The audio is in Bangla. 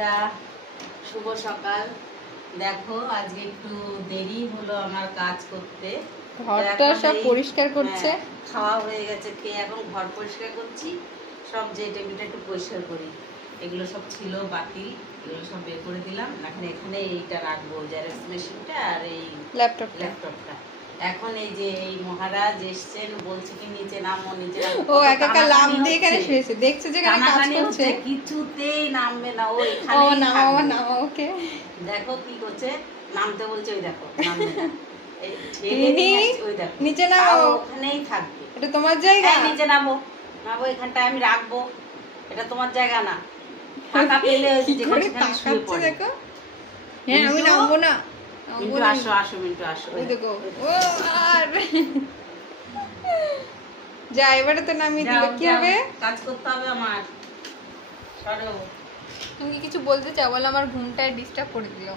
বন্ধুরা, শুভ সকাল। দেখো আজকে একটু দেরি হলো আমার কাজ করতে। ঘরটা সব পরিষ্কার করছে। খাওয়া হয়ে গেছে, খেয়ে এখন ঘর পরিষ্কার করছি। সব যে টেবিলটা একটু পরিষ্কার করি, এগুলো সব ছিল বাতিল, এগুলো সব বের করে দিলাম। এখন এখানে এইটা রাখবো, জেরক্স মেশিনটা আর এই ল্যাপটপটা। এখন এই যে এই মহারাজ এসছেন, বলছে কি নিচে নামো নিচে নামো। ও একা লাভ দিয়ে এখানে শুয়েছে, দেখছে যে এখানে কাজ করছে, কিছুতেই নামবে না। ও এখানেই নামাও নামাও ওকে। দেখো কি করছে, নামতে বলছে, ওই দেখো নামবে না। নিচে নামো, ওখানেই থাকবে। এটা তোমার জায়গা। নিচে নামো নামো, এখানটায় আমি রাখবো, এটা তোমার জায়গা না। ফাঁকা পেলে যেখানে সেখানে শুয়ে পড়ে। দেখো হ্যাঁ আমি নামবো না। মিন্টু আসো আসো, মিন্টু আসো। ওই দেখো ও আর যা, এবারে তো নামিয়ে দিবে। কি হবে? কাজ করতে হবে আমার। সরো। তুমি কিছু বলতে চাও? বলে আমার ঘুমটায় ডিস্টার্ব করে দিও।